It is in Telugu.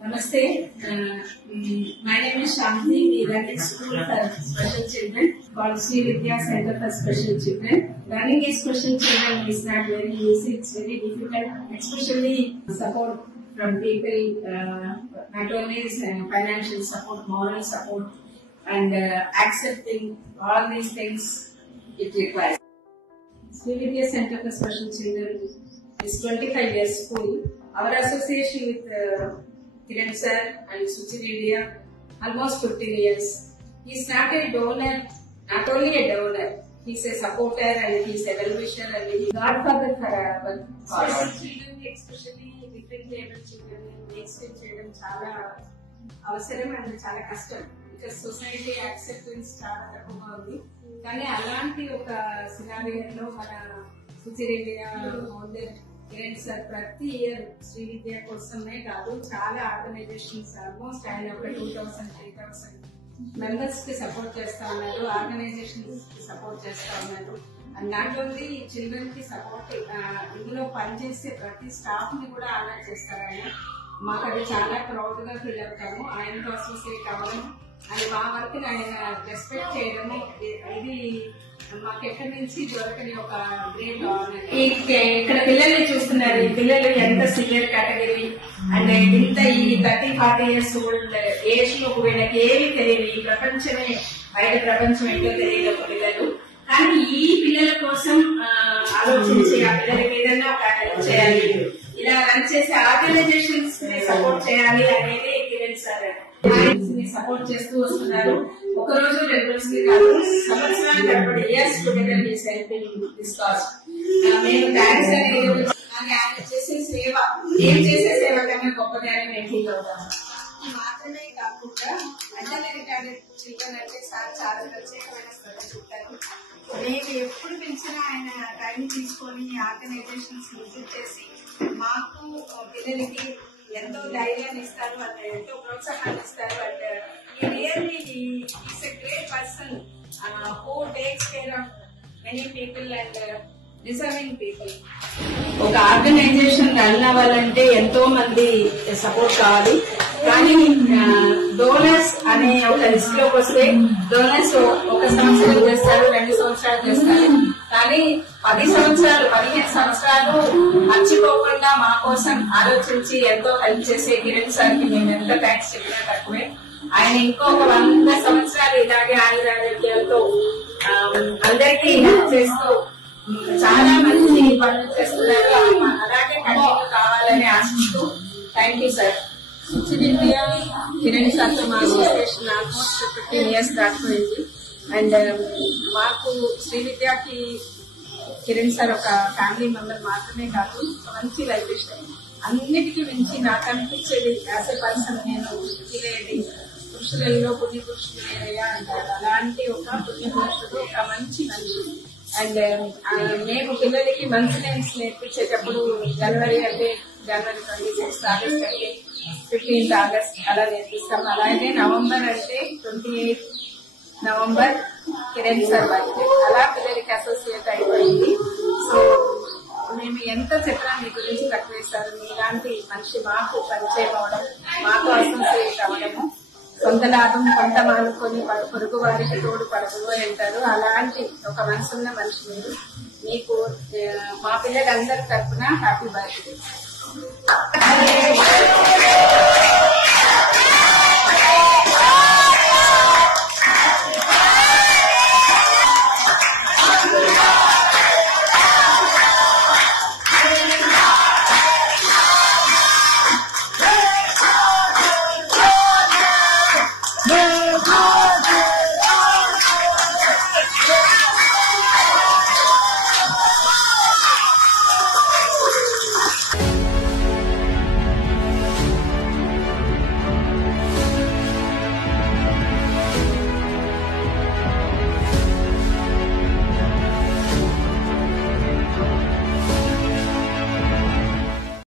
Namaste. My name is Shanti. We run a school for special children called Sri Vidya Center for Special Children. Running a special children is not very easy. It's very difficult, especially support from people, not only financial support, moral support, and accepting all these things it requires. Sri Vidya Center for Special Children is 25 years school. Our association with Kiran sir and Suchin India almost 15 years. He is not a donor, not only a donor. He is a supporter and he is a well-wisher and he is godfather for our cause. Children, especially different able children, explain children చాలా అవసరం and చాలా కష్టం. Because society acceptance చాలా తక్కువగా ఉంది. కానీ అలాంటి ఒక సినారియోలో మన Suchin India founder Kiran sir ప్రతి ఇయర్ శ్రీ విద్య కోసమే కాదు చాలా ఆర్గనైజేషన్స్ ఆల్మోస్ట్ ఆయన ఒక 2000-3000 మెంబర్స్ కి సపోర్ట్ చేస్తా ఉన్నారు, ఆర్గనైజేషన్స్ కి సపోర్ట్ చేస్తా ఉన్నారు. అండ్ నాట్ ఓన్లీ చిల్డ్రన్ కి సపోర్ట్, ఇందులో పనిచేసే ప్రతి స్టాఫ్ ని కూడా ఆనర్ చేస్తారు ఆయన. మాకు అది చాలా ప్రౌడ్ గా ఫీల్ అవుతాము ఆయనతో అసోసియేట్ అవ్వడం అండ్ మా వర్క్ ఆయన రెస్పెక్ట్ చేయడము. ఇది మాకు ఎక్కడి నుంచి దొరకని ఒక గ్రేట్ ఆనర్. ఇక్కడ పిల్లల్ని చూస్తున్నారు, ఈ పిల్లలు ఎంత సీనియర్ కేటగిరీ అండ్ ఇంత ఈ 30-40 years ఓల్డ్ ఏజ్ లో వీళ్ళకి ఏమి తెలియదు, ఈ ప్రపంచమే బయట ప్రపంచం ఏంటో తెలియదు ఒక పిల్లలు. కానీ ఈ పిల్లల కోసం ఆలోచించి ఆ పిల్లలకి ఏదైనా ఒక హెల్ప్ చేయాలి, ఇలా రన్ చేసే ఆర్గనైజేషన్స్ ని సపోర్ట్ చేయాలి అనేది కిరణ్ సార్ ని సపోర్ట్ చేస్తూ వస్తున్నారు. ఒక రోజు 2 రోజులు కాదు, సంవత్సరాలు గడపడి years together is helping this cause. మేము థ్యాంక్స్ అనేది ఆయన చేసే సేవ, ఏం చేసే సేవ కన్నా గొప్పగా మేము ఫీల్ అవుతాము. మాత్రమే కాకుండా అండర్ రిటార్డెడ్ చిల్డ్రన్ అంటే సార్ చాలా ప్రత్యేకమైన శ్రద్ధ చూపుతారు. మేము ఎప్పుడు పిలిచినా ఆయన టైం తీసుకొని ఆర్గనైజేషన్స్ విజిట్ చేసి మాకు పిల్లలకి ఎంతో ధైర్యాన్ని ఇస్తారు, వాళ్ళు ఎంతో ప్రోత్సాహాన్ని ఇస్తారు. And really is a great person who takes care of many people and deserving people. ఒక ఆర్గనైజేషన్ రన్ అవ్వాలంటే ఎంతో మంది సపోర్ట్ కావాలి. కానీ డోనర్స్ అనే ఒక లిస్ట్ లోకి వస్తే డోనర్స్ 1 సంవత్సరం చేస్తారు, 2 సంవత్సరాలు చేస్తారు. కానీ 10 సంవత్సరాలు 15 సంవత్సరాలు మర్చిపోకుండా మా కోసం ఆలోచించి ఎంతో హెల్ప్ చేసే కిరణ్ సార్ కి మేము ఎంత థ్యాంక్స్ చెప్పినా తక్కువే. ఆయన ఇంకొక 100 సంవత్సరాలు ఇలాగే ఆయురారోగ్యాలతో అందరికీ హెల్ప్ చేస్తూ చాలా మంచి పనులు చేస్తున్నారు. అలాగే కంటిన్యూ కావాలని ఆశిస్తూ thank you sir. Suchin India Kiran sir తో మా అసోసియేషన్ ఆల్మోస్ట్ 15 years దాటిపోయింది. అండ్ మాకు శ్రీ విద్యాకి కిరణ్ సార్ ఒక ఫ్యామిలీ మెంబర్ మాత్రమే కాదు, మంచి లైఫ్ ఇష్టం. అన్నిటికీ మించి నాకు అనిపించేది యాజ్ ఎ పర్సన్ నేను ఫీల్ పురుషులలో పుణ్య పురుషులు ఏదయ్యా అంటారు, అలాంటి ఒక పుణ్య పురుషుడు, ఒక మంచి మనిషి. అండ్ మేము పిల్లలకి మంచి నేమ్స్ నేర్పించేటప్పుడు జనవరి అంటే జనవరి 26, ఆగస్ట్ అంటే 15th ఆగస్ట్ అలా నేర్పిస్తాం. అలాగే నవంబర్ అంటే 28th November Kiran sir birthday, అలా పిల్లలకి అసోసియేట్ అయిపోయింది. సో మేము ఎంత చెప్పినా మీ గురించి తక్కువేస్తారు. మీలాంటి మనిషి మాకు పరిచయం అవడం, మాకు అసోసియేట్ అవ్వడము, సొంత లాభం కొంత మానుకొని పొరుగు వారికి తోడు పడదు అంటారు. అలాంటి ఒక మనసున్న మనిషి మీరు. మీకు మా పిల్లలందరి తరఫున హ్యాపీ బర్త్డే.